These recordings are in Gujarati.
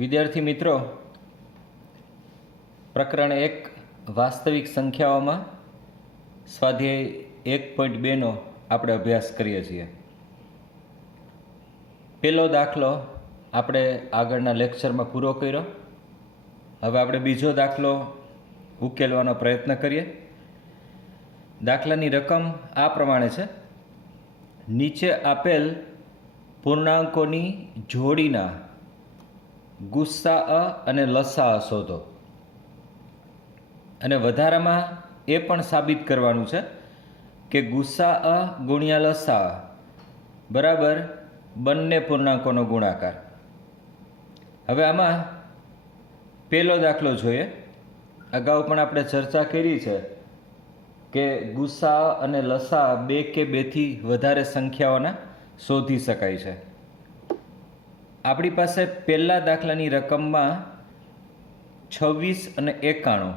વિદ્યાર્થી મિત્રો, પ્રકરણ 1 વાસ્તવિક સંખ્યાઓમાં સ્વાધ્યાય 1.2નો આપણે અભ્યાસ કરીએ છીએ. પહેલો દાખલો આપણે આગળના લેક્ચરમાં પૂરો કર્યો. હવે આપણે બીજો દાખલો ઉકેલવાનો પ્રયત્ન કરીએ. દાખલાની રકમ આ પ્રમાણે છે. નીચે આપેલ પૂર્ણાંકોની જોડીના ગુસ્સા અને લસા શોધો. અને વધારામાં એ પણ સાબિત કરવાનું છે કે ગુસ્સા ગુણ્યા લસા બરાબર બંને પૂર્ણાંકોનો ગુણાકાર. હવે આમાં પહેલો દાખલો જોઈએ. અગાઉ પણ આપણે ચર્ચા કરી છે કે ગુસ્સા અને લસા બે કે બેથી વધારે સંખ્યાઓના શોધી શકાય છે. આપણી પાસે પહેલા દાખલાની રકમમાં 26 અને 91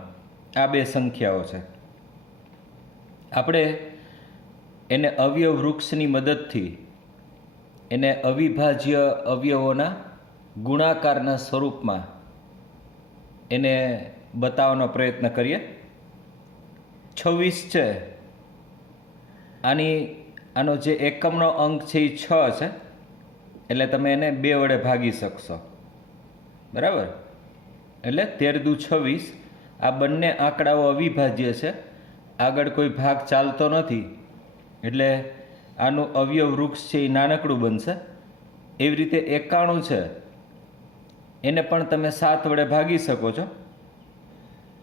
આ બે સંખ્યાઓ છે. આપણે એને અવયવ વૃક્ષની મદદથી એને અવિભાજ્ય અવયવોના ગુણાકારના સ્વરૂપમાં એને બતાવવાનો પ્રયત્ન કરીએ. 26 છે, આનો જે એકમનો અંક છે એ 6 છે, એટલે તમે એને 2 વડે ભાગી શકશો. બરાબર? એટલે 13 દુ 26. આ બંને આંકડાઓ અવિભાજ્ય છે, આગળ કોઈ ભાગ ચાલતો નથી, એટલે આનું અવયવ વૃક્ષ છે એ નાનકડું બનશે. એવી રીતે 91 છે, એને પણ તમે 7 વડે ભાગી શકો છો.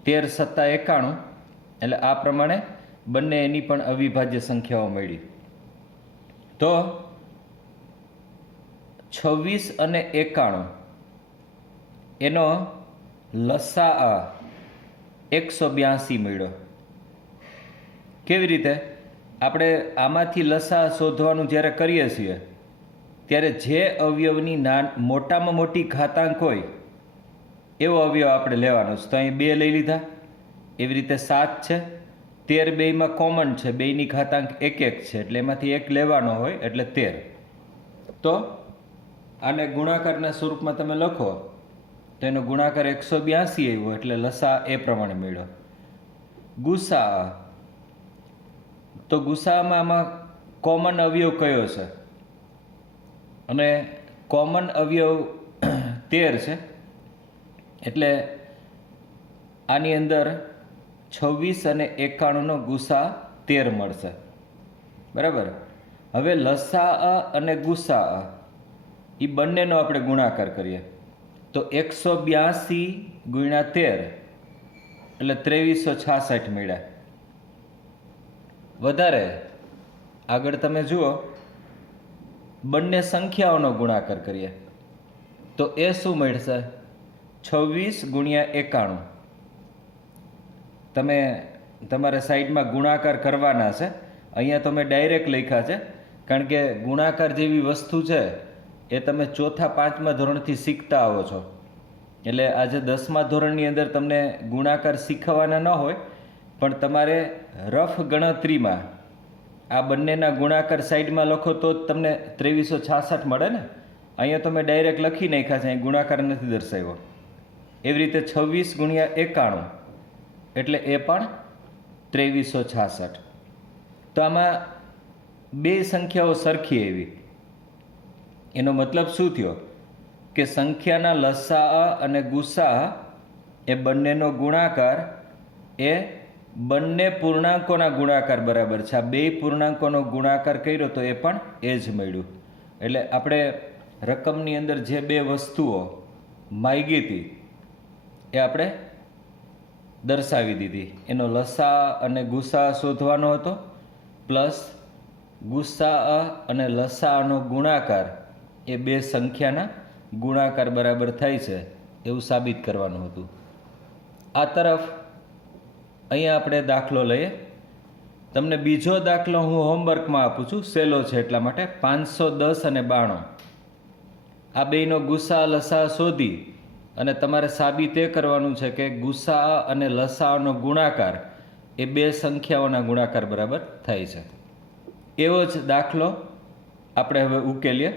13 સત્તા 91, એટલે આ પ્રમાણે બંને એની પણ અવિભાજ્ય સંખ્યાઓ મળી. તો 26 અને 91 એનો લસા 182 મળ્યો. કેવી રીતે? આપણે આમાંથી લસા શોધવાનું જ્યારે કરીએ છીએ ત્યારે જે અવયવની મોટામાં મોટી ઘાતાંક હોય એવો અવયવ આપણે લેવાનો છે. તો અહીં 2 લઈ લીધા. એવી રીતે 7 છે, 13 બેયમાં કોમન છે, બેયની ઘાતાંક 1 1 છે, એટલે એમાંથી 1 લેવાનો હોય, એટલે 13. તો આને ગુણાકારના સ્વરૂપમાં તમે લખો તો એનો ગુણાકાર 182 આવ્યો, એટલે લસા એ પ્રમાણે મળ્યો. ગુસા, તો ગુસામાં આમાં કોમન અવયવ કયો છે? અને કોમન અવયવ 13 છે, એટલે આની અંદર 26 અને 91નો ગુસા 13 મળશે. બરાબર? હવે લસા અને ગુસા એ બંનેનો આપણે ગુણાકાર કરીએ તો 182 ગુણ્યા 13 એટલે 2366 મળ્યા. વધારે આગળ તમે જુઓ, બંને સંખ્યાઓનો ગુણાકાર કરીએ તો એ શું મળશે? 26 ગુણ્યા 91. તમે તમારે સાઈડમાં ગુણાકાર કરવાના છે. અહીંયા તો મેં ડાયરેક્ટ લખ્યા છે, કારણ કે ગુણાકાર જેવી વસ્તુ છે એ તમે 4થા 5મા ધોરણથી શીખતા આવો છો. એટલે આજે 10મા ધોરણની અંદર તમને ગુણાકાર શીખવાના ન હોય, પણ તમારે રફ ગણતરીમાં આ બંનેના ગુણાકાર સાઈડમાં લખો તો જ તમને 2366 મળે ને. અહીંયા તો મેં ડાયરેક્ટ લખી નાખ્યા છે, અહીં ગુણાકાર નથી દર્શાવ્યો. એવી રીતે 26 ગુણ્યા 91 એટલે એ પણ 2366. તો આમાં બે સંખ્યાઓ સરખી આવી. એનો મતલબ શું થયો કે સંખ્યાના લસા અને ગુસા એ બંનેનો ગુણાકાર એ બંને પૂર્ણાંકોના ગુણાકાર બરાબર છે. આ બે પૂર્ણાંકોનો ગુણાકાર કર્યો તો એ પણ એ જ મળ્યું. એટલે આપણે રકમની અંદર જે બે વસ્તુઓ માગી હતી એ આપણે દર્શાવી દીધી. એનો લસા અને ગુસા શોધવાનો હતો, પ્લસ ગુસ્સા અને લસાનો ગુણાકાર એ બે સંખ્યાના ગુણાકાર બરાબર થાય છે એવું સાબિત કરવાનું હતું. આ તરફ અહીંયા આપણે દાખલો લઈએ. તમને બીજો દાખલો હું હોમવર્કમાં આપું છું, સહેલો છે એટલા માટે. 510 અને 92 આ બેયનો ગુસ્સા લસા શોધી અને તમારે સાબિત એ કરવાનું છે કે ગુસ્સા અને લસાનો ગુણાકાર એ બે સંખ્યાઓના ગુણાકાર બરાબર થાય છે. એવો જ દાખલો આપણે હવે ઉકેલીએ.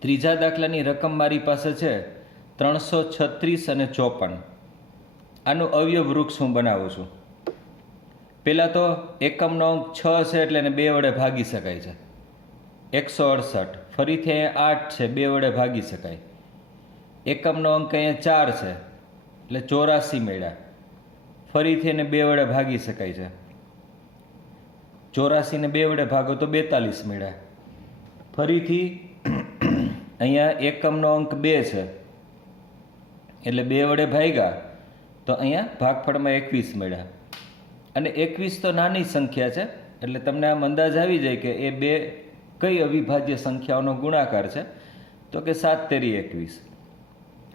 ત્રીજા દાખલાની રકમ મારી પાસે છે 336 અને 54 આનું અવયવ વૃક્ષ હું બનાવું છું. પહેલાં તો એકમનો અંક 6 છે એટલે એને 2 વડે ભાગી શકાય છે. 168. ફરીથી અહીંયા 8 છે, 2 વડે ભાગી શકાય. એકમનો અંક અહીંયા 4 છે એટલે 84 મળ્યા. ફરીથી એને 2 વડે ભાગી શકાય છે. 84 ને 2 વડે ભાગો તો 42 મળ્યા. ફરીથી અહીંયા એકમનો અંક 2 છે એટલે 2 વડે ભાગ્યા તો અહીંયા ભાગફળમાં 21 મળ્યા. અને 21 તો નાની સંખ્યા છે એટલે તમને આમ અંદાજ આવી જાય કે એ 2 કઈ અવિભાજ્ય સંખ્યાઓનો ગુણાકાર છે, તો કે 7 તેરી 21.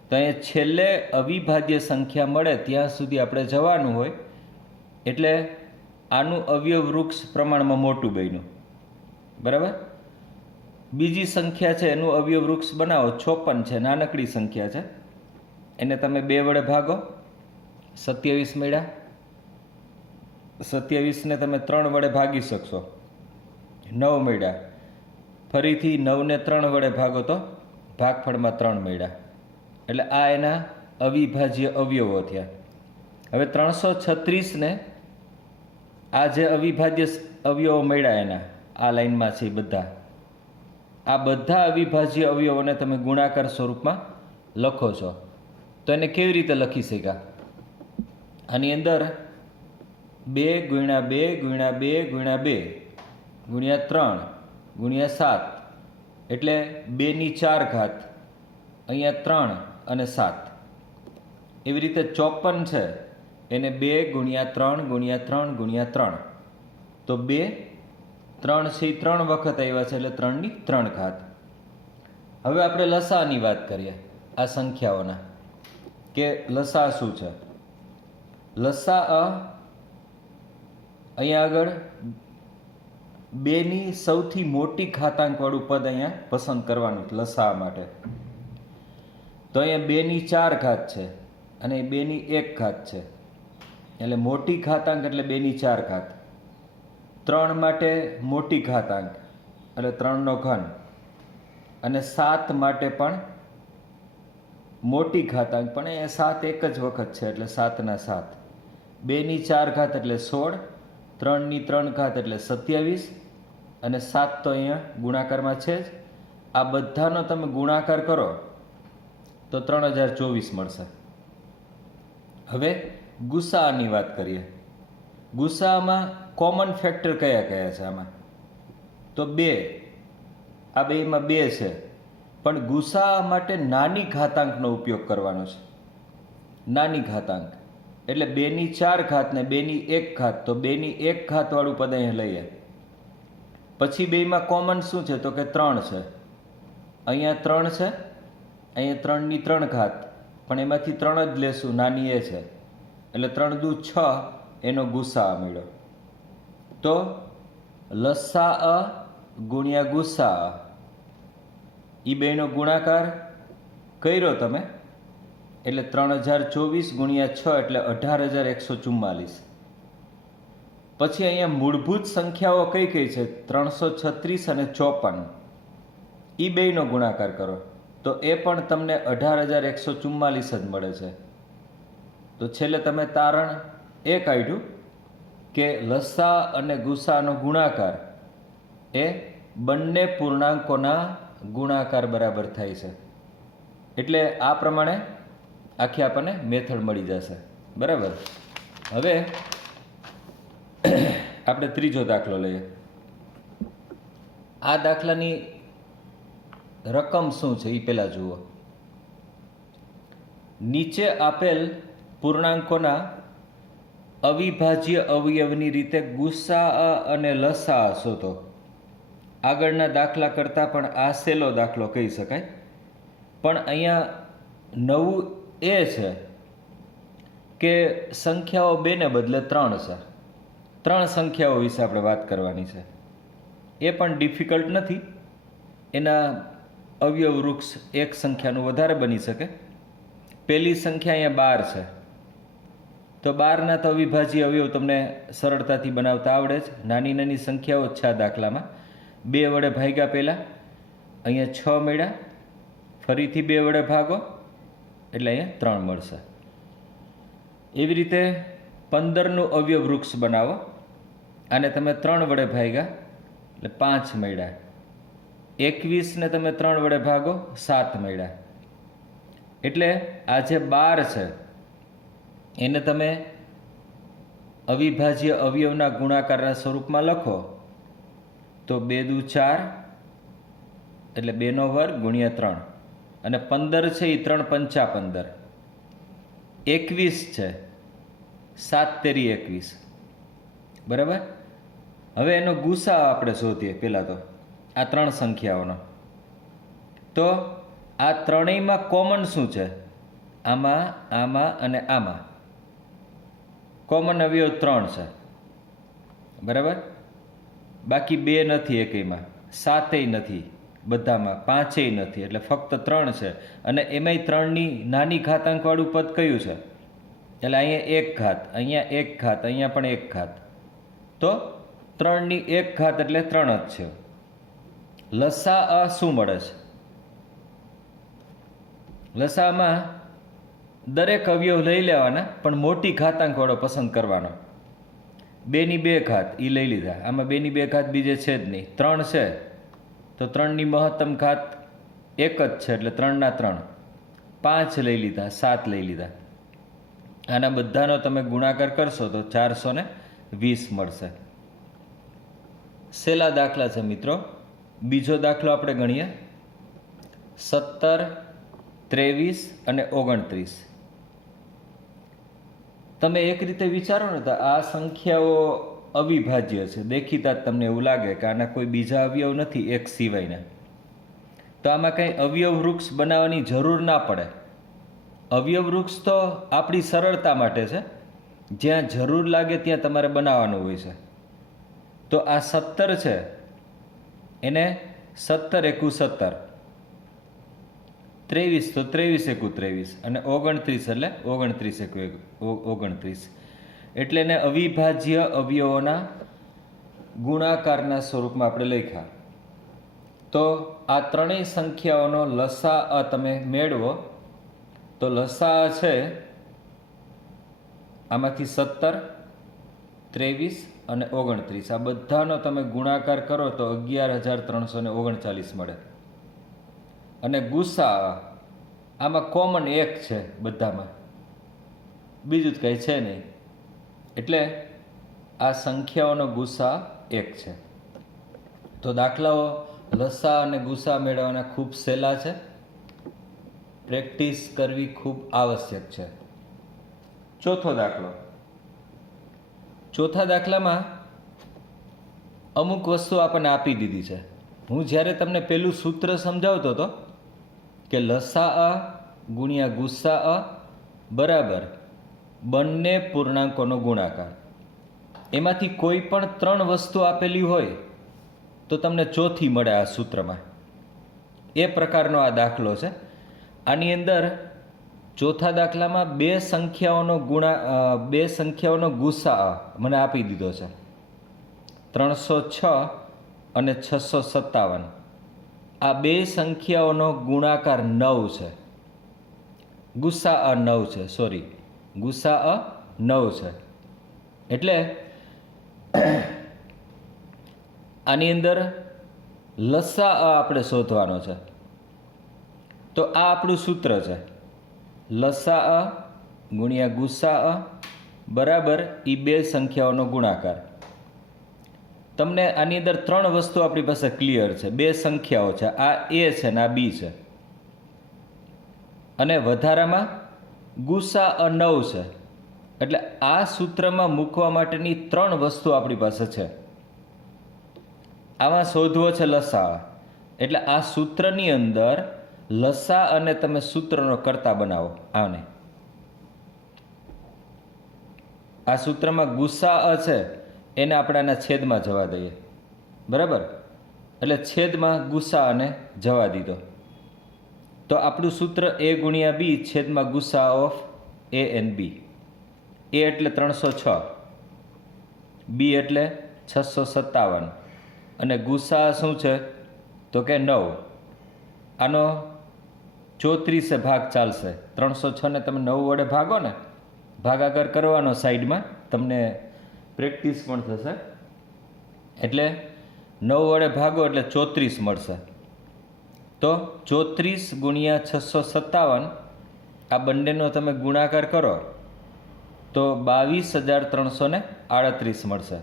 તો અહીંયા છેલ્લે અવિભાજ્ય સંખ્યા મળે ત્યાં સુધી આપણે જવાનું હોય એટલે આનું અવયવ વૃક્ષ પ્રમાણમાં મોટું બન્યું. બરાબર. બીજી સંખ્યા છે એનું અવયવ વૃક્ષ બનાવો, 56 છે, નાનકડી સંખ્યા છે, એને તમે 2 વડે ભાગો, 27 મળ્યા. 27 ને તમે 3 વડે ભાગી શકશો, 9 મળ્યા. ફરીથી 9 ને 3 વડે ભાગો તો ભાગફળમાં 3 મળ્યા. એટલે આ એના અવિભાજ્ય અવયવો થયા. હવે 336 ને આ જે અવિભાજ્ય અવયવો મળ્યા એના આ લાઈનમાં છે બધા, આ બધા અવિભાજ્ય અવયવોને તમે ગુણાકાર સ્વરૂપમાં લખો છો. તો એને કેવી રીતે લખી શક્યા? આની અંદર 2 ગુણ્યા 2 ગુણ્યા 2 ગુણ્યા 2 ગુણ્યા 3 ગુણ્યા 7 એટલે 2 ની 4 ઘાત, અહીંયા 3 અને 7. એવી રીતે 54 છે એને 2 ગુણ્યા 3 ગુણ્યા 3 ગુણ્યા 3, તો 2 3 છે 3 વખત આવ્યા છે એટલે 3 ની 3 ઘાત. હવે આપણે લસાઅની વાત કરીએ આ સંખ્યાઓના કે લસા શું છે. લસા અહીંયા આગળ 2 ની સૌથી મોટી ઘાતાંકવાળું પદ અહીંયા પસંદ કરવાનું લસા માટે. તો અહીંયા 2 ની 4 ઘાત છે અને 2 ની 1 ઘાત છે એટલે મોટી ઘાતાંક એટલે 2 ની 4 ઘાત. 3 માટે મોટી ઘાતાંક એટલે 3 નો ઘન, અને 7 માટે પણ મોટી ઘાતાંક પણ અહીંયા 7 એક જ વખત છે એટલે 7 ના 7. 2 ની 4 ઘાત એટલે 16, 3 ની 3 ઘાત એટલે 27 અને 7 તો અહીંયા ગુણાકારમાં છે જ. આ બધાનો તમે ગુણાકાર કરો તો 3024 મળશે. હવે ગુસાઅની વાત કરીએ. ગુસાઅમાં કોમન ફેક્ટર કયા કયા છે આમાં? તો 2, આ બેમાં 2 છે, પણ ગુસાઅ માટે નાની ઘાતાંકનો ઉપયોગ કરવાનો છે. નાની ઘાતાંક એટલે 2 ની 4 ઘાત ને 2 ની 1 ઘાત, તો 2 ની 1 ઘાત વાળું પદ અહીંયા લઈએ. પછી બેમાં કોમન શું છે? તો કે 3 છે. અહીંયા 3 છે, અહીંયા 3 ની 3 ઘાત, પણ એમાંથી 3 જ લેશું, નાની એ છે એટલે 3 દુ 6 એનો ગુસાઅ મળ્યો. તો લસાઅ ગુણ્યા ગુસાઅ એ બેનો ગુણાકાર કર્યો તમે એટલે 3024 ગુણ્યા 6 એટલે 18144. પછી અહીંયા મૂળભૂત સંખ્યાઓ કઈ કઈ છે? 336 અને 54. એ બેનો ગુણાકાર કરો તો એ પણ તમને 18144 જ મળે છે. તો છેલ્લે તમે તારણ એ કાઢ્યું કે લસા અને ગુસાનો ગુણાકાર એ બંને પૂર્ણાંકોના ગુણાકાર બરાબર થાય છે. એટલે આ પ્રમાણે આખી આપણને મેથડ મળી જશે. બરાબર. હવે આપણે ત્રીજો દાખલો લઈએ. આ દાખલાની રકમ શું છે એ પહેલાં જુઓ. નીચે આપેલ પૂર્ણાંકોના અવિભાજ્ય અવયવની રીતે ગુસાઅ અને લસાઅ શોધો. આગળના દાખલા કરતાં પણ આ સહેલો દાખલો કહી શકાય, પણ અહીંયા નવું એ છે કે સંખ્યાઓ 2 ને બદલે 3 છે. 3 સંખ્યાઓ વિશે આપણે વાત કરવાની છે. એ પણ ડિફિકલ્ટ નથી. એના અવયવ વૃક્ષ એક સંખ્યાનું વધારે બની શકે. પહેલી સંખ્યા અહીંયા 12 છે, તો 12ના તો અવિભાજ્ય અવયવ તમને સરળતાથી બનાવતા આવડે જ. નાની નાની સંખ્યાઓ જ છે આ દાખલામાં. 2 વડે ભાગ્યા પહેલાં અહીંયા 6 મળ્યા, ફરીથી 2 વડે ભાગો એટલે અહીંયા 3 મળશે. એવી રીતે 15નું અવયવ વૃક્ષ બનાવો. આને તમે 3 વડે ભાગ્યા એટલે 5 મળ્યા. 21ને તમે 3 વડે ભાગો 7 મળ્યા. એટલે આ જે 12 છે એને તમે અવિભાજ્ય અવયવના ગુણાકારના સ્વરૂપમાં લખો તો 2 દુ 4 એટલે 2નો વર્ગ ગુણ્યા 3 અને 15 છે એ 3 પંચા 15, 21 છે 7 તેરી 21, બરાબર. હવે એનો ગુસાઅ આપણે શોધીએ. પહેલાં તો આ 3 સંખ્યાઓનો, તો આ ત્રણેયમાં કોમન શું છે? આમાં, આમાં અને આમાં કોમન અવયવ 3 છે, બરાબર. બાકી 2 નથી એકેયમાં, 7 નથી બધામાં, 5 નથી, એટલે ફક્ત 3 છે. અને એમાંય 3ની નાની ઘાતાંકવાળું પદ કયું છે? એટલે અહીંયા 1 ઘાત, અહીંયા 1 ઘાત, અહીંયા પણ 1 ઘાત, તો 3ની 1 ઘાત એટલે 3 જ છે. લસાઅ શું મળે છે? લસામાં દરેક અવયવ લઈ લેવાના, પણ મોટી ઘાતાંકવાળો પસંદ કરવાનો. 2ની 2 ઘાત એ લઈ લીધા. આમાં 2ની 2 ઘાત બીજે છે જ નહીં. 3 છે તો 3ની મહત્તમ ઘાત 1 જ છે, એટલે 3ના 3. 5 લઈ લીધા, 7 લઈ લીધા. આના બધાનો તમે ગુણાકાર કરશો તો 420 મળશે. છેલ્લા દાખલા છે મિત્રો. બીજો દાખલો આપણે ગણીએ. 17, 23 અને 29. તમે એક રીતે વિચારો ને તો આ સંખ્યાઓ અવિભાજ્ય છે. દેખીતા જ તમને એવું લાગે કે આના કોઈ બીજા અવયવ નથી એક સિવાયના, તો આમાં કંઈ અવયવ વૃક્ષ બનાવવાની જરૂર ના પડે. અવયવ વૃક્ષ તો આપણી સરળતા માટે છે. જ્યાં જરૂર લાગે ત્યાં તમારે બનાવવાનું હોય છે. તો આ 17 છે એને 17 એકુ 17, 23 તો 23 એકુ 23 અને 29 એટલે 29 એકુ 29. એટલે એને અવિભાજ્ય અવયવોના ગુણાકારના સ્વરૂપમાં આપણે લખ્યા. તો આ ત્રણેય સંખ્યાઓનો લસાઅ તમે મેળવો તો લસાઅ છે આમાંથી 17, 23 અને 29. આ બધાનો તમે ગુણાકાર કરો તો 11,339 મળે. અને ગુસાઅ આમાં કોમન 1 છે બધામાં, બીજું જ કંઈ છે નહીં. એટલે આ સંખ્યાઓનો ગુસા 1 છે. તો દાખલાઓ લસા અને ગુસા મેળવવાના ખૂબ સહેલા છે. પ્રેક્ટિસ કરવી ખૂબ આવશ્યક છે. ચોથો દાખલો. ચોથા દાખલામાં અમુક વસ્તુ આપણને આપી દીધી છે. હું જ્યારે તમને પેલું સૂત્ર સમજાવતો હતો કે લસાઅ ગુણ્યા ગુસાઅ બરાબર બંને પૂર્ણાંકોનો ગુણાકાર, એમાંથી કોઈ પણ 3 વસ્તુ આપેલી હોય તો તમને ચોથી મળે આ સૂત્રમાં. એ પ્રકારનો આ દાખલો છે. આની અંદર ચોથા દાખલામાં બે સંખ્યાઓનો ગુસાઅ મને આપી દીધો છે, 306 અને 657. આ બે સંખ્યાઓનો ગુણાકાર 9 છે. ગુસાઅ 9 છે, સોરી, ગુસાઅ 9 છે. એટલે આની અંદર લસાઅ આપણે શોધવાનો છે. તો આ આપણું સૂત્ર છે, લસાઅ ગુણ્યા ગુસાઅ બરાબર એ બે સંખ્યાઓનો ગુણાકાર. તમને આની અંદર 3 વસ્તુ આપણી પાસે ક્લિયર છે. બે સંખ્યાઓ છે, આ એ છે ને આ બી છે, અને વધારામાં ગુસાઅ 9 છે. એટલે આ સૂત્રમાં મૂકવા માટેની 3 વસ્તુ આપણી પાસે છે. આમાં શોધવો છે લસાઅ. એટલે આ સૂત્રની અંદર લસા અને તમે સૂત્રનો કરતા બનાવો. આને આ સૂત્રમાં ગુસાઅ છે એને આપણે આના છેદમાં જવા દઈએ, બરાબર. એટલે છેદમાં ગુસાઅને જવા દીધો તો આપણું સૂત્ર એ ગુણ્યા બી છેદમાં ગુસા ઓફ એ એન્ડ બી. એ એટલે 306, બી એટલે 657 અને ગુસા શું છે તો કે 9. આનો 34 ભાગ ચાલશે. 306 ને તમે 9 વડે ભાગો ને, ભાગાકાર કરવાનો સાઈડમાં, તમને પ્રેક્ટિસ પણ થશે. એટલે 9 વડે ભાગો એટલે 34 મળશે. તો 34 ગુણ્યા 657 આ બંનેનો તમે ગુણાકાર કરો તો 22,338 મળશે.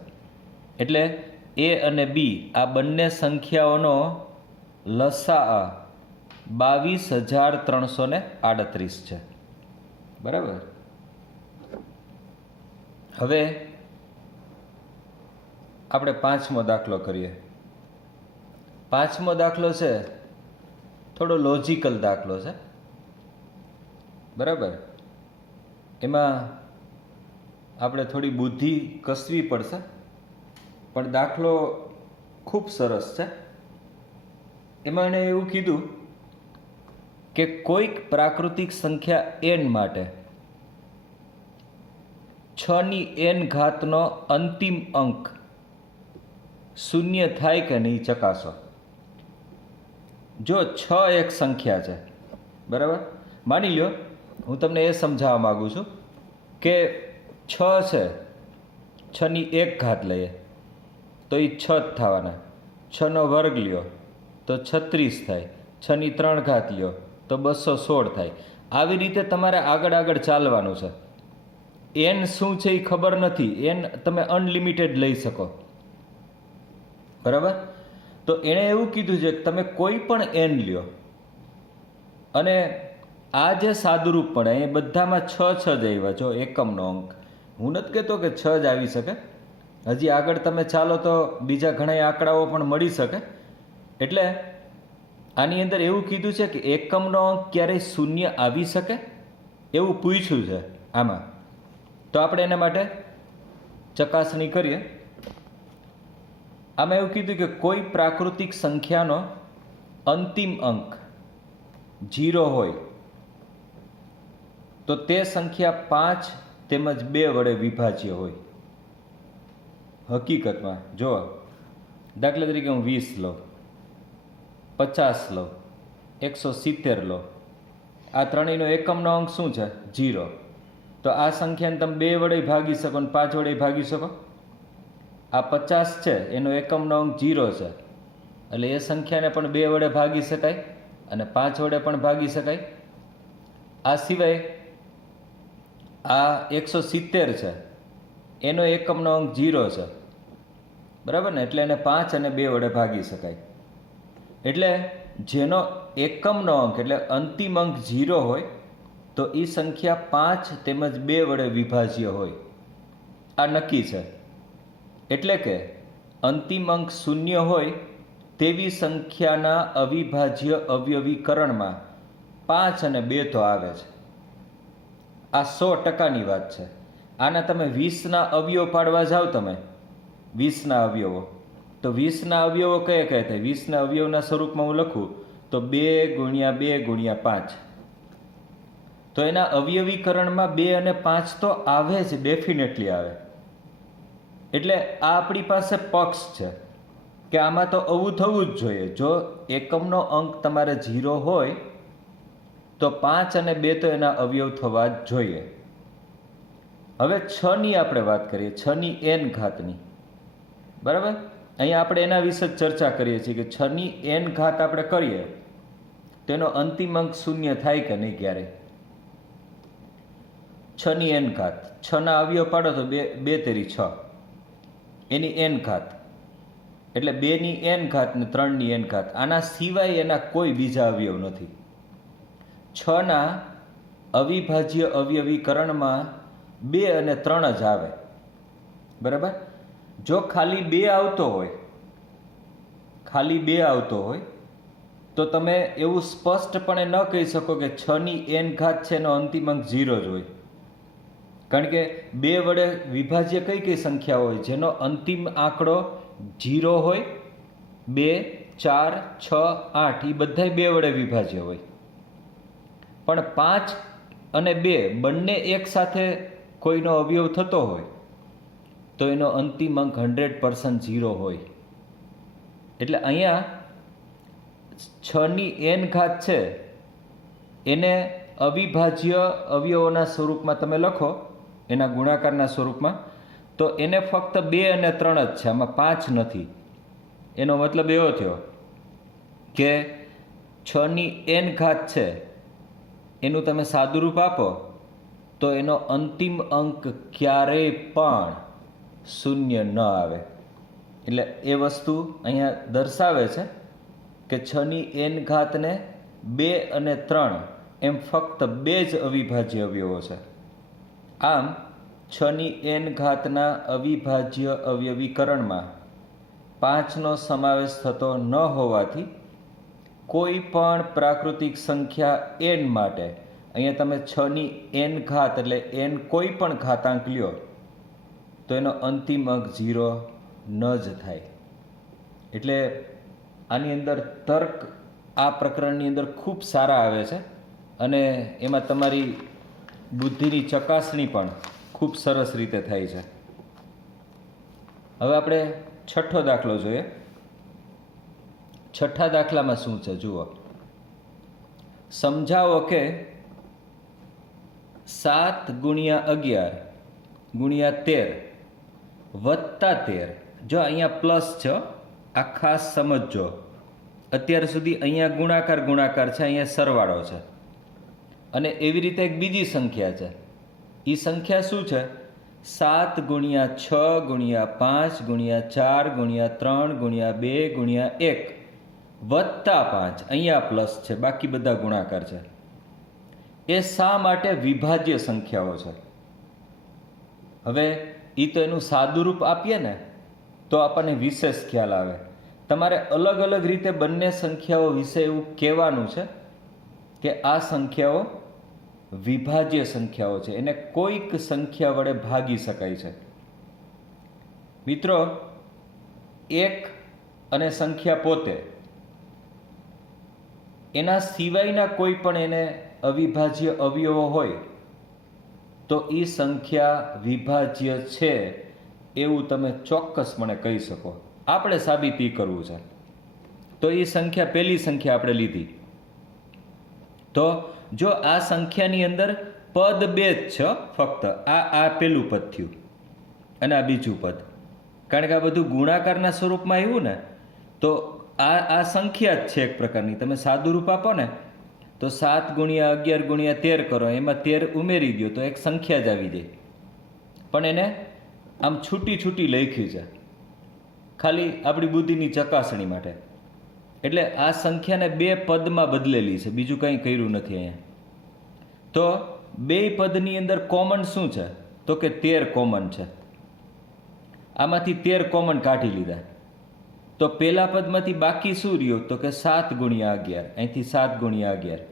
એટલે એ અને બી આ બંને સંખ્યાઓનો લસા 22,338 છે. બરાબર. હવે આપણે પાંચમો દાખલો કરીએ. પાંચમો દાખલો છે થોડો લોજિકલ દાખલો છે. બરાબર. એમાં આપણે થોડી બુદ્ધિ કસવી પડશે, પણ દાખલો ખૂબ સરસ છે. એમાં એણે એવું કીધું કે કોઈક પ્રાકૃતિક સંખ્યા n માટે 6 ની n ઘાતનો અંતિમ અંક શૂન્ય થાય કે નહીં ચકાસો. જો 6 એક સંખ્યા છે, બરાબર, માની લ્યો હું તમને એ સમજાવવા માગું છું કે 6 છે, 6 ની 1 ઘાત લઈએ તો એ 6 જ થવાના. 6 નો વર્ગ લ્યો તો 36 થાય. 6 ની 3 ઘાત લ્યો તો 216 થાય. આવી રીતે તમારે આગળ આગળ ચાલવાનું છે. n શું છે એ ખબર નથી. n તમે અનલિમિટેડ લઈ શકો. બરાબર. તો એણે એવું કીધું છે કે તમે કોઈ પણ n લ્યો અને આ જે સાદુરૂપ પડે એ બધામાં 6 જ આવ્યા. જો એકમનો અંક, હું નથી કહેતો કે 6 જ આવી શકે, હજી આગળ તમે ચાલો તો બીજા ઘણા આંકડાઓ પણ મળી શકે. એટલે આની અંદર એવું કીધું છે કે એકમનો અંક ક્યારેય શૂન્ય આવી શકે એવું પૂછ્યું છે આમાં. તો આપણે એના માટે ચકાસણી કરીએ. આમાં એવું કીધું કે કોઈ પ્રાકૃતિક સંખ્યાનો અંતિમ અંક 0 હોય તો તે સંખ્યા 5 તેમજ 2 વડે વિભાજ્ય હોય. હકીકતમાં જો દાખલા તરીકે હું 20 લઉં, 50 લઉં, 170 લો, આ ત્રણેયનો એકમનો અંક શું છે? 0. તો આ સંખ્યાને તમે 2 વડે ભાગી શકો ને 5 વડે ભાગી શકો. આ 50 છે એનો એકમનો અંક 0 છે, એટલે એ સંખ્યાને પણ 2 વડે ભાગી શકાય અને 5 વડે પણ ભાગી શકાય. આ સિવાય આ 170 છે એનો એકમનો અંક 0 છે, બરાબર ને, એટલે એને 5 અને 2 વડે ભાગી શકાય. એટલે જેનો એકમનો અંક એટલે અંતિમ અંક 0 હોય તો એ સંખ્યા 5 તેમજ 2 વડે વિભાજ્ય હોય. આ નક્કી છે. એટલે કે અંતિમ અંક 0 હોય તેવી સંખ્યાના અવિભાજ્ય અવયવીકરણમાં 5 અને 2 તો આવે છે. આ 100%ની વાત છે. આના તમે 20ના અવયવ પાડવા જાઓ, તમે 20ના અવયવો, તો 20ના અવયવો કયા કયા થાય? 20ના અવયવના સ્વરૂપમાં હું લખું તો 2 ગુણ્યા 2 ગુણ્યા 5. તો એના અવયવીકરણમાં 2 અને 5 તો આવે જ, ડેફિનેટલી આવે. એટલે આ આપણી પાસે પક્ષ છે કે આમાં તો આવું થવું જ જોઈએ. જો એકમનો અંક તમારે 0 હોય તો 5 અને 2 તો એના અવયવ થવા જ જોઈએ. હવે 6ની આપણે વાત કરીએ, 6ની n ઘાતની. બરાબર. અહીંયા આપણે એના વિશે જ ચર્ચા કરીએ છીએ કે 6ની n ઘાત આપણે કરીએ તો એનો અંતિમ અંક 0 થાય કે નહીં ક્યારે. 6ની n ઘાત, 6ના અવયવ પાડો તો 2 તેરી 6, એની n ઘાત એટલે 2ની n ઘાત ને 3ની n ઘાત. આના સિવાય એના કોઈ બીજા અવયવ નથી. 6ના અવિભાજ્ય અવયવીકરણમાં 2 અને 3 જ આવે. બરાબર. જો ખાલી 2 આવતો હોય, ખાલી 2 આવતો હોય તો તમે એવું સ્પષ્ટપણે ન કહી શકો કે 6ની n ઘાત છે એનો અંતિમ અંક 0 જ હોય. કારણ કે 2 વડે વિભાજ્ય કઈ કઈ સંખ્યા હોય જેનો અંતિમ આંકડો 0 હોય? 2, 4, 6, 8 એ બધા 2 વડે વિભાજ્ય હોય. પણ 5 અને 2 બંને એક સાથે કોઈનો અવયવ થતો હોય તો એનો અંતિમ અંક 100% 0 હોય. એટલે અહીંયા 6ની n ઘાત છે એને અવિભાજ્ય અવયવોના સ્વરૂપમાં તમે લખો, એના ગુણાકારના સ્વરૂપમાં, તો એને ફક્ત 2 અને 3 જ છે, આમાં 5 નથી. એનો મતલબ એવો થયો કે 6n છે એનું તમે સાદુરૂપ આપો તો એનો અંતિમ અંક ક્યારેય પણ 0 ન આવે. એટલે એ વસ્તુ અહીંયા દર્શાવે છે કે 6n ને 2 અને 3 એમ ફક્ત 2 જ અવિભાજ્ય અવયવો છે. આમ 6n ના અવિભાજ્ય અવયવીકરણમાં 5નો સમાવેશ થતો ન હોવાથી કોઈ પણ પ્રાકૃતિક સંખ્યા n માટે અહીંયા તમે 6n એટલે n કોઈ પણ ઘાતાંક લ્યો તો એનો અંતિમ અંક 0 ન જ થાય. એટલે આની અંદર તર્ક આ પ્રકરણની અંદર ખૂબ સારા આવે છે અને એમાં તમારી બુદ્ધિની ચકાસણી પણ ખૂબ સરસ રીતે થાય છે. હવે આપણે છઠ્ઠો દાખલો જોઈએ. છઠ્ઠા દાખલામાં શું છે જુઓ. સમજાવો કે 7 × 11 × 13 વત્તા 13, જો અહીંયા પ્લસ છે, આ ખાસ સમજજો. અત્યાર સુધી અહીંયા ગુણાકાર છે, અહીંયા સરવાળો છે, અને એવી રીતે એક બીજી સંખ્યા છે. એ સંખ્યા શું છે? 7 × 6 × 5 × 4 × 3 × 2 × 1 વત્તા 5, અહીંયા પ્લસ છે, બાકી બધા ગુણાકાર છે. એ શા માટે વિભાજ્ય સંખ્યાઓ છે? હવે એ તો એનું સાદુરૂપ આપીએ ને તો આપણને વિશેષ ખ્યાલ આવે. તમારે અલગ અલગ રીતે બંને સંખ્યાઓ વિશે એવું કહેવાનું છે કે આ સંખ્યાઓ વિભાજ્ય સંખ્યાઓ છે, એને કોઈક સંખ્યા વડે ભાગી શકાય છે. મિત્રો, એક અને સંખ્યા પોતે એના સિવાયના કોઈ પણ એને અવિભાજ્ય અવયવો હોય તો એ સંખ્યા વિભાજ્ય છે એવું તમે ચોક્કસપણે કહી શકો. આપણે સાબિતી કરવું છે તો એ સંખ્યા, પહેલી સંખ્યા આપણે લીધી, તો જો આ સંખ્યાની અંદર પદ 2 જ છે, ફક્ત આ પહેલું પદ થયું અને આ બીજું પદ, કારણ કે આ બધું ગુણાકારના સ્વરૂપમાં આવ્યું ને, તો આ સંખ્યા જ છે એક પ્રકારની. તમે સાદુરૂપ આપો ને તો 7 × 11 × 13 કરો, એમાં 13 ઉમેરી દો તો એક સંખ્યા જ આવી જાય, પણ એને આમ છૂટી છૂટી લખ્યું છે ખાલી આપણી બુદ્ધિની ચકાસણી માટે. એટલે આ સંખ્યાને 2 પદમાં બદલેલી છે, બીજું કંઈ કર્યું નથી અહીંયા. તો 2 પદની અંદર કોમન શું છે? તો કે 13 કોમન છે. આમાંથી 13 કોમન કાઢી લીધા, તો પહેલા પદમાંથી બાકી શું રહ્યું? તો કે 7 × 11, અહીંથી 7 × 11,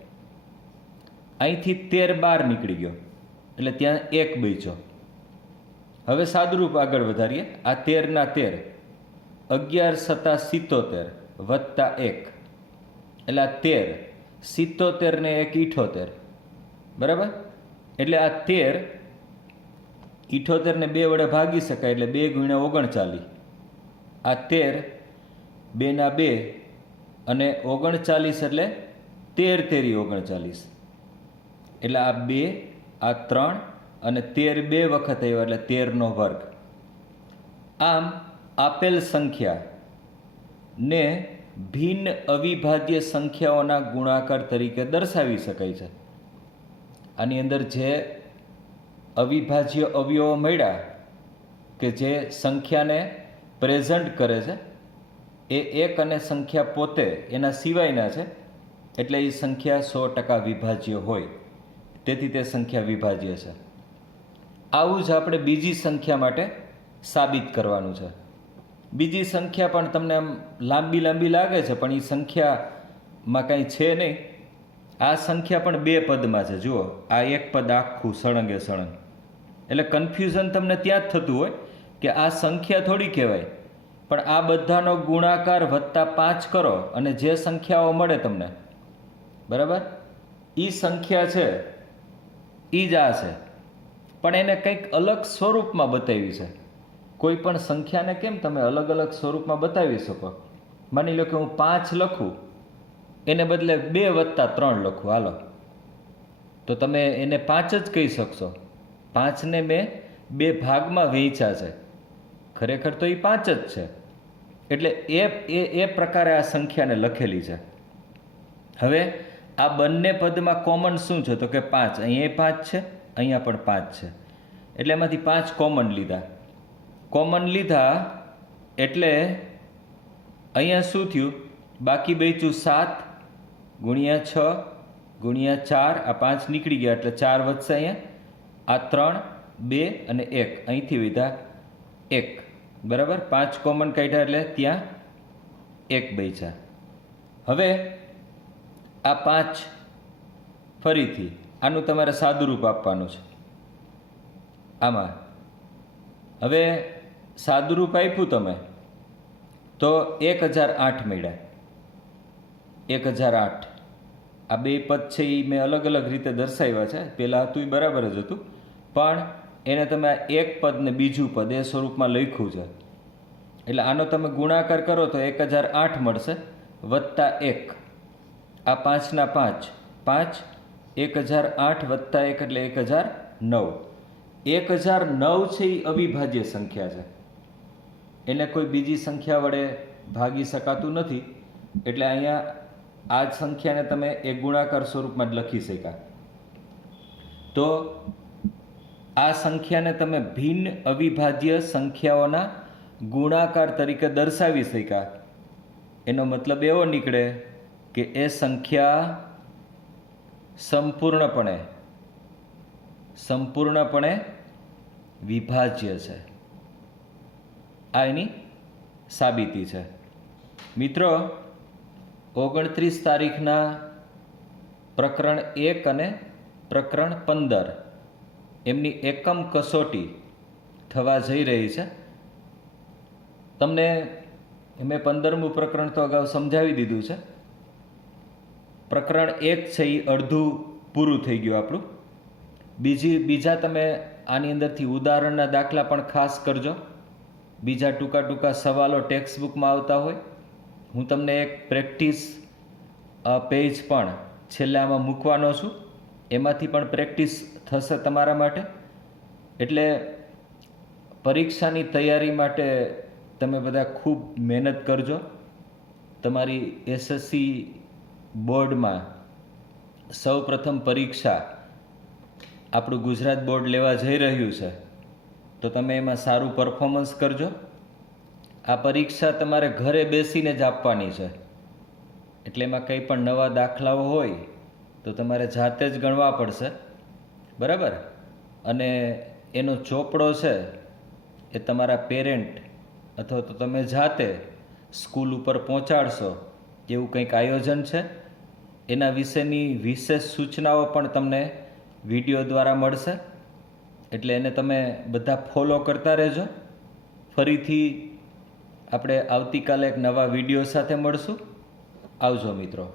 અહીંથી 13 બહાર નીકળી ગયો એટલે ત્યાં 1 બચ્યો. હવે સાદુરૂપ આગળ વધારીએ. આ 13 ના 13, 11 × 7 = 77 વત્તા 1, એટલે આ 13, 77 ને 1 = 78, બરાબર? એટલે આ 13, 78 ને 2 વડે ભાગી શકાય એટલે 2 × 39. આ 13, 2 ના 2 અને 39 એટલે 13 તેરી 39, એટલે આ 2, આ 3 અને 13 2 વખત આવ્યો એટલે 13નો વર્ગ. આમ આપેલ સંખ્યા ને ભિન્ન અવિભાજ્ય સંખ્યાઓના ગુણાકાર તરીકે દર્શાવી શકાય છે. આની અંદર જે અવિભાજ્ય અવયવો મળ્યા કે જે સંખ્યાને પ્રેઝન્ટ કરે છે એ એક અને સંખ્યા પોતે એના સિવાયના છે, એટલે એ સંખ્યા 100% વિભાજ્ય હોય, તેથી તે સંખ્યા વિભાજ્ય છે. આવું જ આપણે બીજી સંખ્યા માટે સાબિત કરવાનું છે. બીજી સંખ્યા પણ તમને આમ લાંબી લાગે છે, પણ એ સંખ્યામાં કાંઈ છે નહીં. આ સંખ્યા પણ 2 પદમાં છે. જુઓ, આ એક પદ આખું સળંગે સળંગ, એટલે કન્ફ્યુઝન તમને ત્યાં જ થતું હોય કે આ સંખ્યા થોડી કહેવાય, પણ આ બધાનો ગુણાકાર વત્તા 5 કરો અને જે સંખ્યાઓ મળે તમને, બરાબર, એ સંખ્યા છે એ જ આ છે, પણ એને કંઈક અલગ સ્વરૂપમાં બતાવી છે. કોઈ પણ સંખ્યાને કેમ તમે અલગ અલગ સ્વરૂપમાં બતાવી શકો? માની લો કે હું 5 લખું, એને બદલે 2 + 3 લખું, હાલો, તો તમે એને 5 જ કહી શકશો. 5ને મેં 2 ભાગમાં વહેંચ્યા છે, ખરેખર તો એ 5 જ છે. એટલે એ પ્રકારે આ સંખ્યાને લખેલી છે. હવે આ બંને પદમાં કોમન શું છે? તો કે 5. અહીંયા 5 છે, અહીંયા પણ 5 છે. એટલે એમાંથી 5 કોમન લીધા. કોમન લીધા એટલે અહીંયા શું થયું? બાકી બચ્યું 7 ગુણ્યા 6 ગુણ્યા 4. આ 5 નીકળી ગયા એટલે 4 વધશે અહીંયા. આ 3, 2 અને 1 અહીંથી વધ્યા 1. બરાબર, 5 કોમન કાઢ્યા એટલે ત્યાં 1 બચ્યા. હવે આ 5 ફરીથી આનું તમારે સાદું રૂપ આપવાનું છે આમાં. હવે સાદું રૂપ આપ્યું તમે તો 1008 મળ્યા. 1008. આ બે પદ છે એ મેં અલગ અલગ રીતે દર્શાવ્યા છે. પહેલાં હતું એ બરાબર જ હતું, પણ એને તમે આ એક પદને બીજું પદ એ સ્વરૂપમાં લખ્યું છે. એટલે આનો તમે ગુણાકાર કરો તો 1008 મળશે વત્તા 1. આ 5ના 5, 5 1008 વત્તા 1 એટલે 1009. 1009 છે એ અવિભાજ્ય સંખ્યા છે, એને કોઈ બીજી સંખ્યા વડે ભાગી શકાતું નથી. એટલે અહીંયા આ જ સંખ્યાને તમે એક ગુણાકાર સ્વરૂપમાં જ લખી શક્યા. તો આ સંખ્યાને તમે ભિન્ન અવિભાજ્ય સંખ્યાઓના ગુણાકાર તરીકે દર્શાવી શક્યા. એનો મતલબ એવો નીકળે કે એ સંખ્યા સંપૂર્ણપણે વિભાજ્ય છે. આ એની સાબિતી છે. મિત્રો, 29 તારીખના પ્રકરણ 1 અને પ્રકરણ 15 એમની એકમ કસોટી થવા જઈ રહી છે. તમને મેં 15મું પ્રકરણ તો અગાઉ સમજાવી દીધું છે. પ્રકરણ 1 છે એ અડધું પૂરું થઈ ગયું આપણું. બીજા તમે આની અંદરથી ઉદાહરણના દાખલા પણ ખાસ કરજો. બીજા ટૂંકા સવાલો ટેક્સ્ટ બુકમાં આવતા હોય. હું તમને એક પ્રેક્ટિસ પેજ પણ છેલ્લે આમાં મૂકવાનો છું. એમાંથી પણ પ્રેક્ટિસ થશે તમારા માટે. એટલે પરીક્ષાની તૈયારી માટે તમે બધા ખૂબ મહેનત કરજો. તમારી એસએસસી બોર્ડમાં સૌપ્રથમ પરીક્ષા આપણું ગુજરાત બોર્ડ લેવા જઈ રહ્યું છે, તો તમે એમાં સારું પરફોર્મન્સ કરજો. આ પરીક્ષા તમારે ઘરે બેસીને જ આપવાની છે. એટલે એમાં કંઈ પણ નવા દાખલાઓ હોય તો તમારે જાતે જ ગણવા પડશે, બરાબર. અને એનો ચોપડો છે એ તમારા પેરેન્ટ અથવા તો તમે જાતે સ્કૂલ ઉપર પહોંચાડશો એવું કંઈક આયોજન છે. એના વિશેની વિશેષ સૂચનાઓ પણ તમને વિડીયો દ્વારા મળશે. એટલે એને તમે બધા ફોલો કરતા રહેજો. ફરીથી આપણે આવતીકાલે એક નવા વિડીયો સાથે મળશું. આવજો મિત્રો.